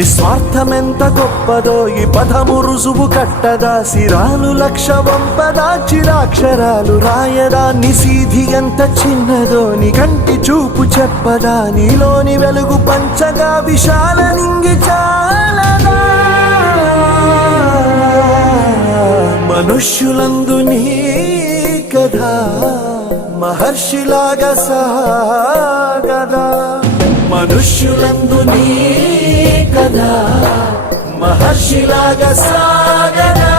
నిస్వార్థమెంత గొప్పదో ఈ పదము రుజువు కట్టదా, సిరాలు లక్ష వంపదా, చిరాక్షరాలు రాయదా, నిసీధి ఎంత చిన్నదో నీ కంటి చూపు చెప్పదా, నీలోని వెలుగు పంచగా విశాల నింగి చాలదా. మనుష్యులందు నీ కథ మహర్షిలాగా సాగదా, మనుష్యులందు నీ కథ మహర్షిలాగా సాగదా.